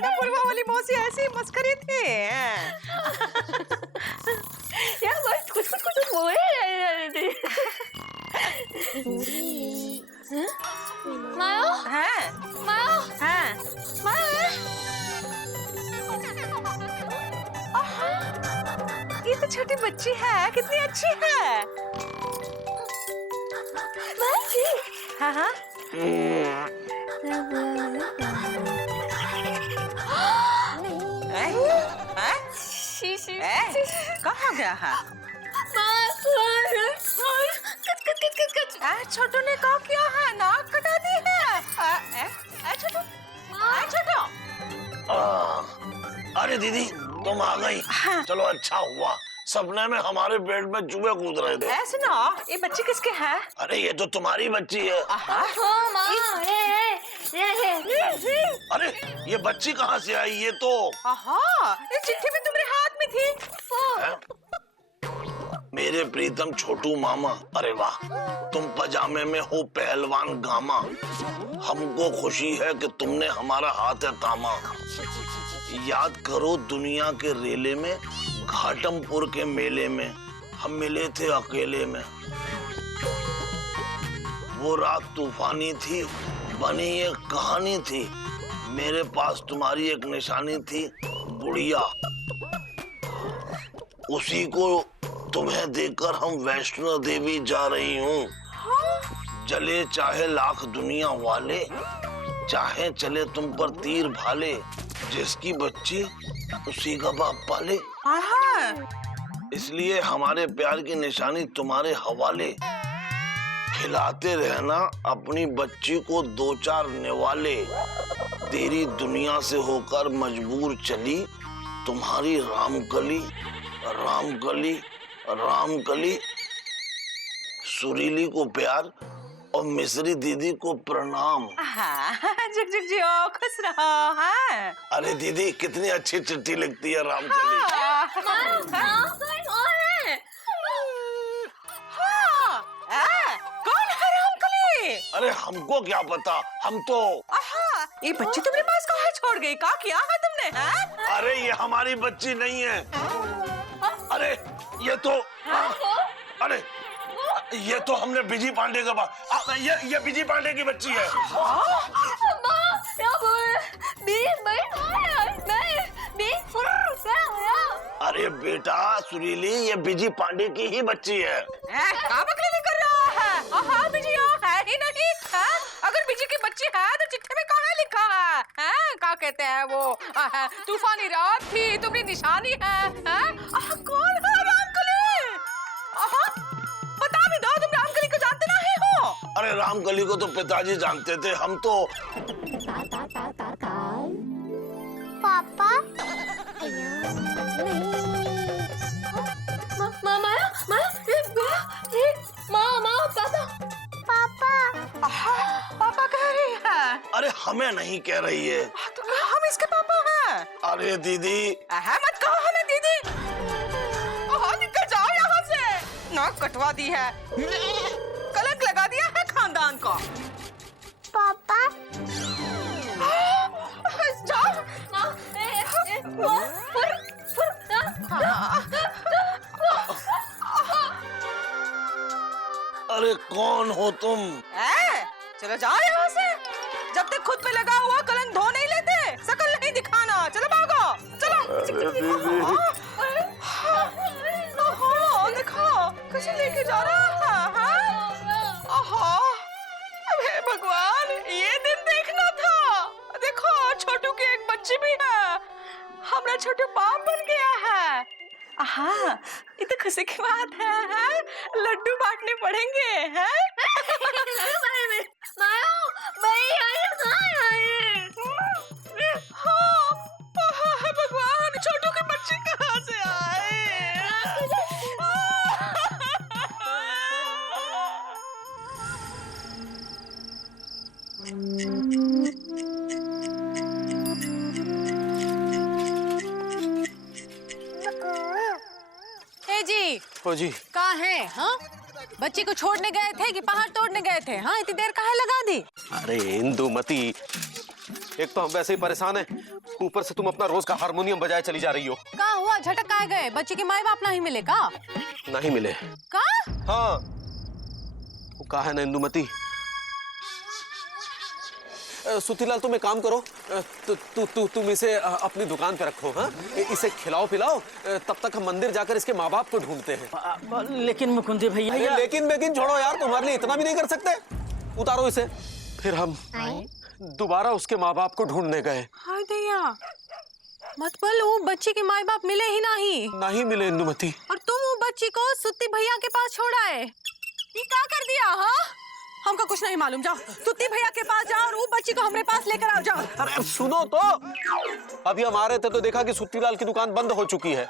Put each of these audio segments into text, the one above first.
ना पूर्वा वाली मौसी ऐसी मस्करी थी। यार बस कुछ बोल रही थी। मायो हैं? मायो हैं? मायो ये तो छोटी बच्ची है, कितनी अच्छी है। मासी हाँ हाँ। शीशी कहाँ गया है? छोटू ने क्या किया है? नाक कटा दी है। छोटू, छोटू। अरे दीदी तुम आ गई। हाँ। चलो अच्छा हुआ, सपने में हमारे पेट में चूहे कूद रहे थे। सुनो, ये बच्ची किसके है? अरे ये तो तुम्हारी बच्ची है। अरे ये बच्ची कहाँ से आई? ये तो ये चिट्ठी भी तुम्हारे हाथ में थी। है? मेरे प्रीतम छोटू मामा, अरे वाह, तुम पजामे में हो पहलवान गामा। हमको खुशी है कि तुमने हमारा हाथ थामा। याद करो दुनिया के रेले में, घाटमपुर के मेले में हम मिले थे अकेले में। वो रात तूफानी थी, बनी एक कहानी थी। मेरे पास तुम्हारी एक निशानी थी, बुढ़िया। उसी को तुम्हें देखकर हम वैष्णो देवी जा रही हूँ। जले चाहे लाख दुनिया वाले, चाहे चले तुम पर तीर भाले। जिसकी बच्ची उसी का बाप पाले। इसलिए हमारे प्यार की निशानी तुम्हारे हवाले। खिलाते रहना अपनी बच्ची को दो चार निवाले। तेरी दुनिया से होकर मजबूर चली तुम्हारी रामकली, रामकली, रामकली। सुरीली को प्यार और मिश्री दीदी को प्रणाम। जुग जुग जियो, खुश रहो। अरे दीदी कितनी अच्छी चिट्ठी लिखती है रामकली। कौन है रामकली? अरे हमको क्या पता, हम तो। ये बच्ची तुम्हारे पास कहाँ छोड़ गई? क्या किया है तुमने? अरे ये हमारी बच्ची नहीं है। अरे ये तो, अरे ये तो हमने बिजी पांडे का ये बिजी पांडे की बच्ची है। अरे बेटा सुरीली, ये बिजी पांडे की ही बच्ची है। क्या बकरी कर रहा है? बिजी है ही नहीं। अगर बिजी की बच्ची है तो चिट्ठी में कहाँ लिखा है? क्या कहते हैं वो? तूफानी रात थी, तुम्हारी निशानी है। कौन है रामकली? बता भी दो, तुम रामकली को जानते नहीं हो? अरे रामकली को तो पिताजी जानते थे, हम तो। पापा पापा कह रही है। अरे हमें नहीं कह रही है। तो हम इसके पापा हैं। अरे दीदी मत कहो हमें दीदी। निकल जाओ यहाँ से। नाक कटवा दी है, कलंक लगा दिया है खानदान को। पापा जाओ। अरे कौन हो तुम? चलो जाओ यहाँ से। जब तक खुद पे लगा हुआ कलंक धो नहीं लेते, शकल नहीं दिखाना। चलो भागो, चलो। देखो कैसे लेके जा रहा है। हे भगवान, ये दिन देखना था। देखो छोटू की एक बच्ची भी है। हमारा छोटू बाप बन गया है। ये तो खुशी की बात है। लड्डू बांटने पड़ेंगे। भगवान, छोटू की बच्ची कहाँ से आए? जी ओ जी कहाँ है? हाँ, बच्ची को छोड़ने गए थे कि पहाड़ तोड़ने गए थे? हाँ, इतनी देर काहे लगा दी? अरे इंदुमती, एक तो हम वैसे ही परेशान हैं, ऊपर से तुम अपना रोज का हारमोनियम बजाए चली जा रही हो। कहाँ हुआ झटक काहे गए? बच्ची के माई बाप नहीं मिले का? नहीं मिले। का? हाँ, वो कहा है ना इंदुमती। सुतीलाल तुम एक काम करो, तुम इसे अपनी दुकान पे रखो। हाँ, इसे खिलाओ पिलाओ, तब तक हम मंदिर जाकर इसके माँ बाप को ढूंढते हैं। लेकिन मुकुंदी भैया, लेकिन छोड़ो यार, तुम्हारे लिए इतना भी नहीं कर सकते। उतारो इसे। फिर हम दोबारा उसके माँ बाप को ढूंढने गए। हाय दैया, मतलब वो बच्ची के माई बाप मिले ही नहीं मिले इंदुमती। और तुम वो बच्ची को सुत्ती भैया के पास छोड़ा है। ये क्या कर दिया? हाँ, हमको कुछ नहीं मालूम। जाओ सुत्ती भैया के पास जाओ और वो बच्ची को हमारे पास लेकर आओ। जाओ। अरे सुनो तो, अभी हम आ रहे थे तो देखा कि सुत्तीलाल की दुकान बंद हो चुकी है।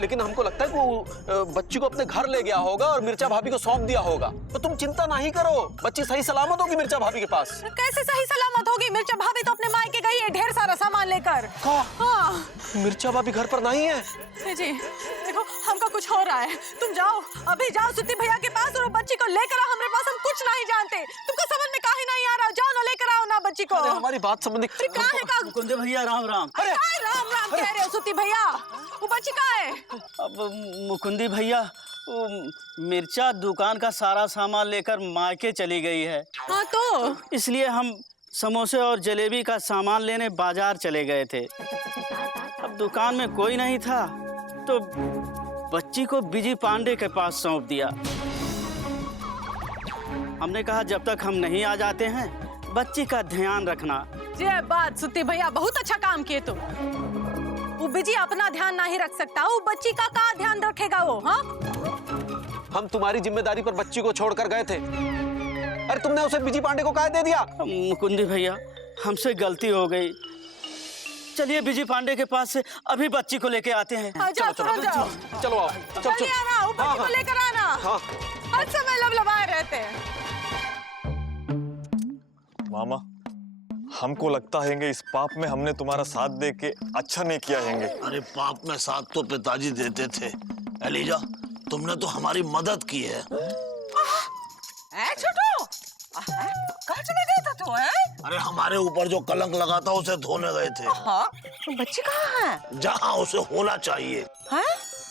लेकिन हमको लगता है कि वो बच्ची को अपने घर ले गया होगा और मिर्चा भाभी को सौंप दिया होगा। तो तुम चिंता नहीं करो, बच्ची सही सलामत होगी मिर्चा भाभी के पास। कैसे सही सलामत होगी? मिर्चा भाभी तो अपने मायके गई है ढेर सारा सामान लेकर। हाँ, मिर्चा भाभी घर पर नहीं है। जी देखो, हमका कुछ हो रहा है। तुम जाओ, अभी जाओ सुत्ती भैया के पास और वो बच्ची को लेकर आओ हमारे पास। हम कुछ नहीं जानते। तुमको समझ में काहे नहीं आ रहा? जाओ ना, लेकर आओ ना बच्ची को। अरे हमारी बात समझ मुकुंदी भैया राम राम। अरे राम राम कह रहे हो सुत्ती भैया? वो बच्ची कहाँ है? अब मुकुंदी भैया, वो मिर्चा दुकान का सारा सामान लेकर मायके चली गई है। हाँ तो इसलिए हम समोसे और जलेबी का सामान लेने बाजार चले गए थे। अब दुकान में कोई नहीं था तो बच्ची को बिजी पांडे के पास सौंप दिया। हमने कहा जब तक हम नहीं आ जाते हैं बच्ची का ध्यान रखना। ये बात सुत्ती भैया बहुत अच्छा काम किए तुम। वो बिजी अपना ध्यान नहीं रख सकता, वो बच्ची का ध्यान रखेगा वो? हाँ, हम तुम्हारी जिम्मेदारी पर बच्ची को छोड़कर गए थे। अरे तुमने उसे बिजी पांडे को काहे दे दिया? मुकुंदी भैया, हमसे गलती हो गई। चलिए बिजी पांडे के पास से अभी बच्ची को लेके आते हैं। जाओ जाओ, चलो आओ, जल्दी आना, वो बच्ची को लेकर आना। हाँ। हर समय लबलबाए रहते हैं। मामा, हमको लगता है इस पाप में हमने तुम्हारा साथ दे के अच्छा नहीं किया है। अरे पाप में साथ तो पिताजी देते थे। एलिजा, तुमने तो हमारी मदद की है। छोटू, कहाँ चले गए था तू? अरे हमारे ऊपर जो कलंक लगा था उसे धोने गए थे। हाँ, तो बच्ची कहाँ है? जहाँ उसे होना चाहिए।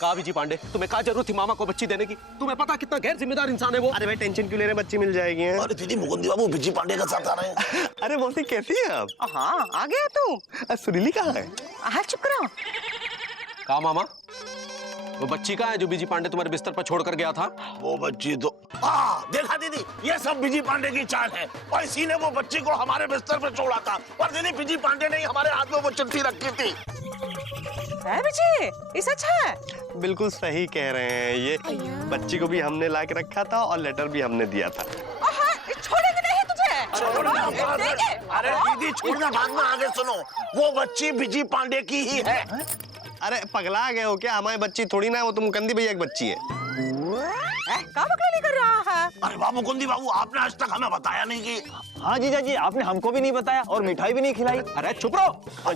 कहा बिजी पांडे, तुम्हें क्या जरूरत थी मामा को बच्ची देने की? तुम्हें पता कितना गैर जिम्मेदार इंसान है वो। अरे भाई टेंशन क्यों ले रहे, बच्ची मिल जाएगी। अरे दीदी, मुकुंदी बाबू बिजी पांडे का साथ आ रहे हैं। अरे मौसी कैसी है आप? हाँ, आ गया तू। सुरीली कहाँ है? हाँ, चुप करो। कहा मामा, वो बच्ची का है जो बिजी पांडे तुम्हारे बिस्तर पर छोड़कर गया था? वो बच्ची तो देखा दीदी, ये सब बिजी पांडे की चाल है। और इसी ने वो बच्ची को हमारे बिस्तर पर छोड़ा था। और दीदी, बिजी पांडे ने हमारे हाथ में वो चिट्ठी रखी थी। बच्ची, ये सच है? बिल्कुल सही कह रहे हैं। ये बच्ची को भी हमने ला के रखा था और लेटर भी हमने दिया था। छोड़ेंगे नहीं तुझे। अरे दीदी छोड़ना, बाद में आगे सुनो। वो बच्ची बिजी पांडे की ही है। अरे पगला गए हो क्या? हमारी बच्ची थोड़ी ना है, वो तो मुकंदी भैया की बच्ची है। क्या बकवाली कर रहा है? अरे वाह मुकुंदी बाबू, आपने आज तक हमें बताया नहीं कि। हाँ जीजा जी, आपने हमको भी नहीं बताया और मिठाई भी नहीं खिलाई। अरे चुप रहो।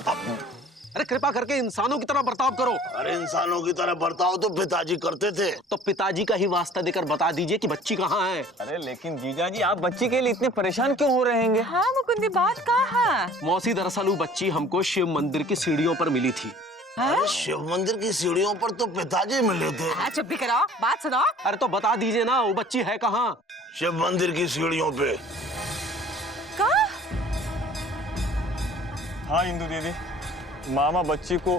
अरे कृपा करके इंसानों की तरह बर्ताव करो। अरे इंसानों की तरह बर्ताव तो पिताजी करते थे। तो पिताजी का ही वास्ता देकर बता दीजिए कि बच्ची कहाँ है। अरे लेकिन जीजा जी, आप बच्ची के लिए इतने परेशान क्यों हो रहे हैं? हाँ मुकुंदी, बात कहाँ है? मौसी, दरअसल वो बच्ची हमको शिव मंदिर की सीढ़ियों पर मिली थी। अरे शिव मंदिर की सीढ़ियों पर तो पिताजी मिले थे। चुप भी करो, बात सुनो। अरे तो बता दीजिए ना, वो बच्ची है कहाँ? शिव मंदिर की सीढ़ियों पे। हाँ इंदु दीदी, मामा बच्ची को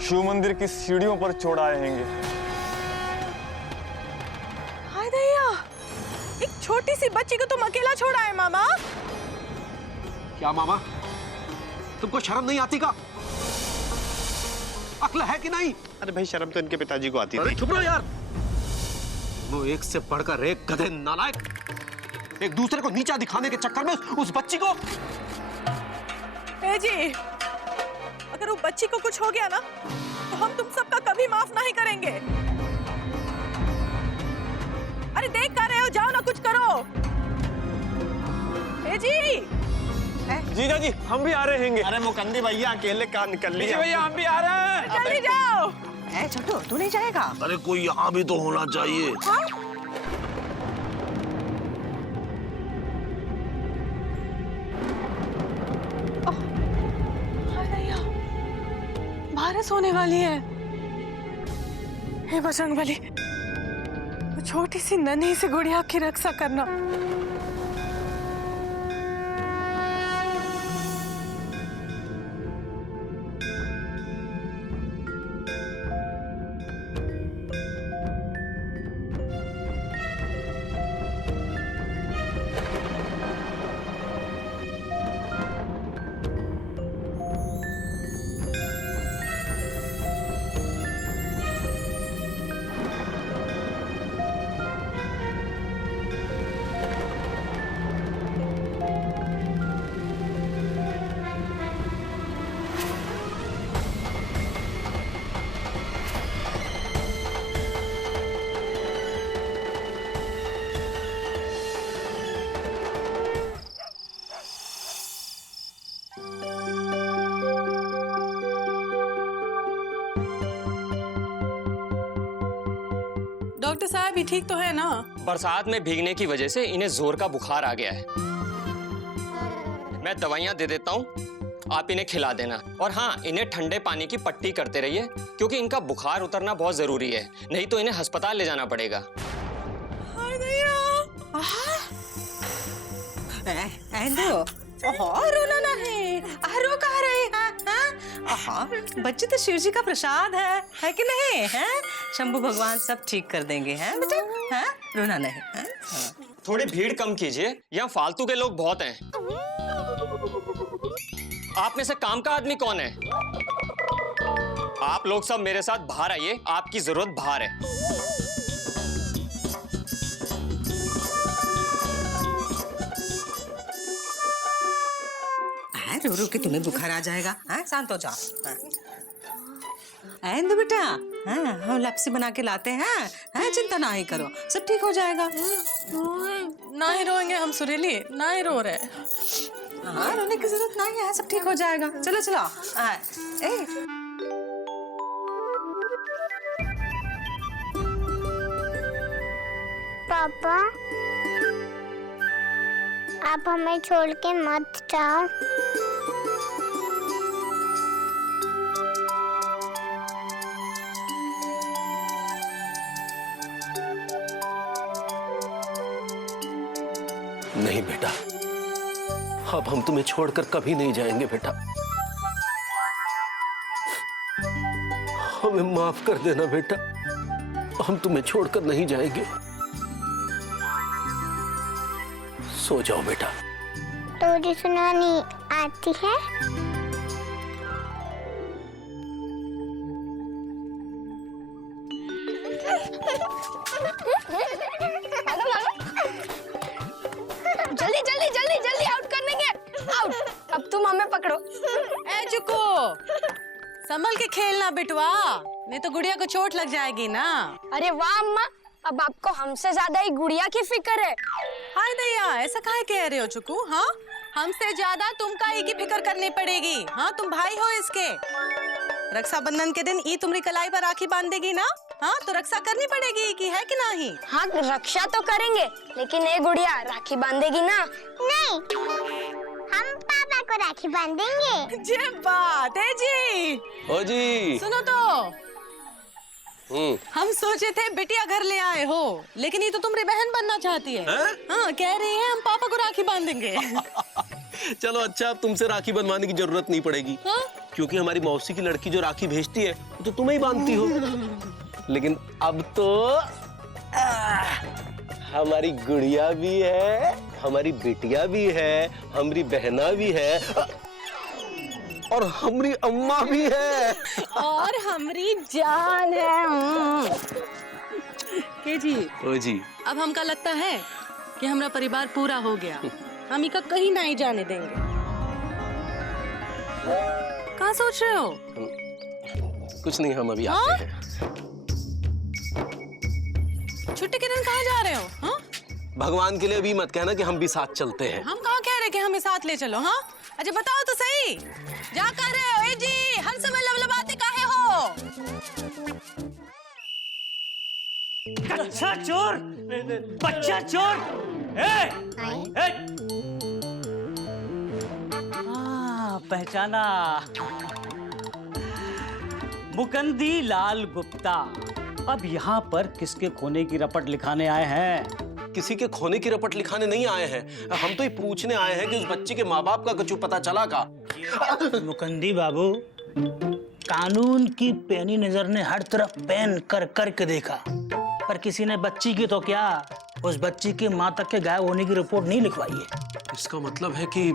शिव मंदिर की सीढ़ियों पर छोड़ आए हैं। हाय दैया, एक छोटी सी बच्ची को तुम अकेला छोड़ा है मामा? क्या मामा, तुमको शर्म नहीं आती का? अक्ल है कि नहीं? अरे भाई शर्म तो इनके पिताजी को आती अरे थी। चुप रहो यार। वो एक से बढ़कर एक गधे नालायक एक दूसरे को नीचा दिखाने के चक्कर में उस बच्ची को। जी, अगर वो बच्ची को कुछ हो गया ना तो हम तुम सबका कभी माफ नहीं करेंगे। अरे देख कर रहे हो, जाओ ना कुछ करो। जी जीजा जी, हम भी आ रहे हैं। अरे मुकंदी भैया अकेले कहाँ निकल लिए? भैया हम भी आ रहे हैं। जल्दी जाओ। छोटू, तू नहीं जाएगा? अरे कोई यहाँ भी तो होना चाहिए। बारिश होने वाली है। हे बजरंगबली, वो छोटी सी नन्ही सी गुड़िया की रक्षा करना। डॉक्टर साहब, ये ठीक तो है ना? बरसात में भीगने की वजह से इन्हें जोर का बुखार आ गया है। मैं दवाइयाँ दे देता हूँ, आप इन्हें खिला देना। और हाँ, इन्हें ठंडे पानी की पट्टी करते रहिए, क्योंकि इनका बुखार उतरना बहुत जरूरी है, नहीं तो इन्हें अस्पताल ले जाना पड़ेगा। रोना नहीं, रो कहाँ रहे हैं? बच्चे तो शिव जी का प्रसाद है कि नहीं? है शंभू भगवान सब ठीक कर देंगे, हैं बेटा? हैं, रोना नहीं है? थोड़ी भीड़ कम कीजिए, यहाँ फालतू के लोग बहुत हैं। आप में से काम का आदमी कौन है? आप लोग सब मेरे साथ बाहर आइए, आपकी जरूरत बाहर है। रो रो के तुम्हें बुखार आ जाएगा। हाँ, शांत हो जाओ। बेटा, हाँ, हम लपसी बना के लाते हैं। हाँ, चिंता ना ही करो, सब ठीक हो जाएगा। ना ही रोएंगे हम सुरीली, ना ही रो रहे। हाँ, रोने की जरूरत नहीं है, सब ठीक हो जाएगा। चलो चलो। पापा, आप हमें छोड़ के मत जाओ। नहीं बेटा, अब हम तुम्हें छोड़कर कभी नहीं जाएंगे बेटा। हमें माफ कर देना बेटा, हम तुम्हें छोड़कर नहीं जाएंगे। सो जाओ बेटा। स्टोरी सुनानी आती है? जल्दी जल्दी जल्दी जल्दी आउट कर देंगे। आउट। अब तुम हमें पकड़ो। ए चुको, संभल के खेलना बेटवा, नहीं तो गुड़िया को चोट लग जाएगी ना। अरे वाह अम्मा, अब आपको हमसे ज्यादा ही गुड़िया की फिक्र है। हाय दैया, ऐसा काहे कह रहे हो चुकू? हाँ, हमसे ज्यादा तुमका ही की फिक्र करनी पड़ेगी। हाँ, तुम भाई हो इसके। रक्षाबंधन के दिन ई तुम्हारी कलाई पर राखी बांधेगी ना? हाँ, तो रक्षा करनी पड़ेगी कि है कि नहीं? हाँ, रक्षा तो करेंगे, लेकिन ये गुड़िया राखी बांधेगी ना? नहीं, हम पापा को राखी बांधेंगे। जे बात है जी। ओ जी, सुनो तो, हम सोचे थे बिटिया घर ले आए हो, लेकिन ये तो तुम्हारी बहन बनना चाहती है। हाँ, कह रही है हम पापा को राखी बांध देंगे। चलो अच्छा, अब तुमसे राखी बंधवाने की जरूरत नहीं पड़ेगी। हाँ? क्योंकि हमारी मौसी की लड़की जो राखी भेजती है तो तुम्हें ही बांधती हो। लेकिन अब तो हमारी गुड़िया भी है, हमारी बिटिया भी है, हमारी बहना भी है, और हमारी अम्मा भी है, और हमारी जान है। के जी, ओ जी, अब हमका लगता है कि हमारा परिवार पूरा हो गया। हम इका कहीं नहीं जाने देंगे। कहाँ सोच रहे हो? कुछ नहीं, हम अभी आते हैं। छुट्टी के दिन कहाँ जा रहे हो? हाँ? भगवान के लिए भी मत कहना कि हम भी साथ चलते हैं। हम कहाँ कह रहे कि हमें साथ ले चलो? हाँ, अच्छा बताओ तो सही, जा कर रहे हो? ए जी, हर समय लबलबाते काहे हो? कच्चा चोर, बच्चा चोर। पहचाना। मुकंदी लाल गुप्ता, अब यहाँ पर किसके खोने की रपट लिखाने आए हैं? किसी के खोने की रपट लिखाने नहीं आए हैं, हम तो ये पूछने आए हैं कि उस बच्ची के माँ बाप का कुछ पता चला का? मुकंदी बाबू, कानून की पैनी नजर ने हर तरफ पैन कर कर के देखा, पर किसी ने बच्ची की तो क्या, उस बच्ची की माँ तक के गायब होने की रिपोर्ट नहीं लिखवाई है। इसका मतलब है कि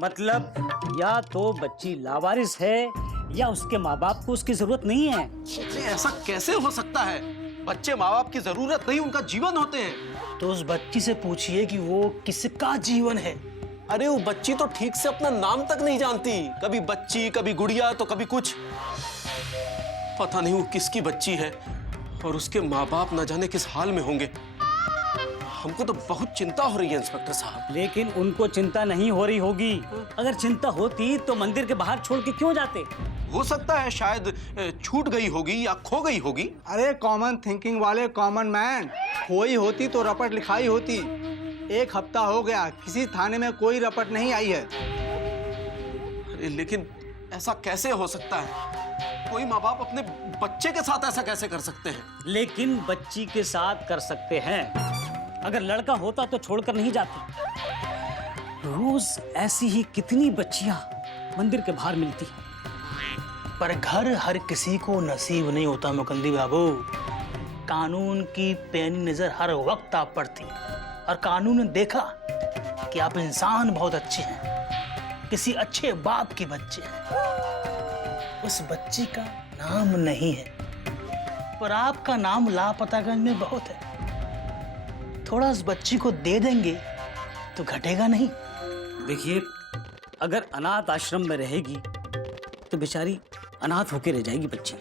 मतलब या तो बच्ची लावारिस है या उसके माँ बाप को उसकी जरूरत नहीं है। ऐसा कैसे हो सकता है? बच्चे माँ बाप की जरूरत नहीं, उनका जीवन होते हैं। तो उस बच्ची से पूछिए कि वो किसका जीवन है। अरे वो बच्ची तो ठीक से अपना नाम तक नहीं जानती, कभी बच्ची, कभी गुड़िया, तो कभी कुछ। पता नहीं वो किसकी बच्ची है और उसके माँ बाप न जाने किस हाल में होंगे। हमको तो बहुत चिंता हो रही है इंस्पेक्टर साहब। लेकिन उनको चिंता नहीं हो रही होगी। अगर चिंता होती तो मंदिर के बाहर छोड़ के क्यों जाते? हो सकता है शायद छूट गई होगी या खो गई होगी। अरे कॉमन थिंकिंग वाले कॉमन मैन, खोई होती तो रपट लिखाई होती। 1 हफ्ता हो गया, किसी थाने में कोई रपट नहीं आई है। अरे लेकिन ऐसा कैसे हो सकता है? कोई माँ बाप अपने बच्चे के साथ ऐसा कैसे कर सकते हैं? लेकिन बच्ची के साथ कर सकते हैं। अगर लड़का होता तो छोड़कर नहीं जाते। रोज ऐसी ही कितनी बच्चियां मंदिर के बाहर मिलती हैं। पर घर हर किसी को नसीब नहीं होता मुकंदी बाबू। कानून की पैनी नजर हर वक्त आप पड़ती, और कानून ने देखा कि आप इंसान बहुत अच्छे हैं, किसी अच्छे बाप के बच्चे हैं। उस बच्ची का नाम नहीं है, पर आपका नाम लापतागंज में बहुत है। थोड़ा उस बच्ची को दे देंगे तो घटेगा नहीं। देखिए, अगर अनाथ आश्रम में रहेगी तो बेचारी अनाथ होके रह जाएगी बच्ची।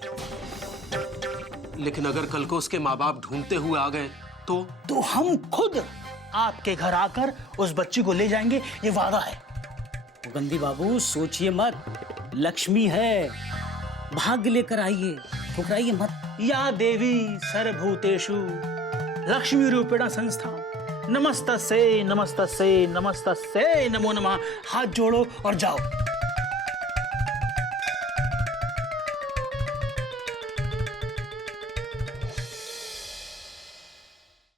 लेकिन अगर कल को उसके माँ बाप ढूंढते हुए आ गए तो हम खुद आपके घर आकर उस बच्ची को ले जाएंगे, ये वादा है। मुकंदी बाबू सोचिए मत, लक्ष्मी है, भाग्य लेकर आइए, ठुकराइए मत। या देवी सर्वभूतेषु लक्ष्मी रूपेण संस्था, नमस्तस्यै नमस्तस्यै नमस्तस्यै नमो नमः। हाथ जोड़ो और जाओ।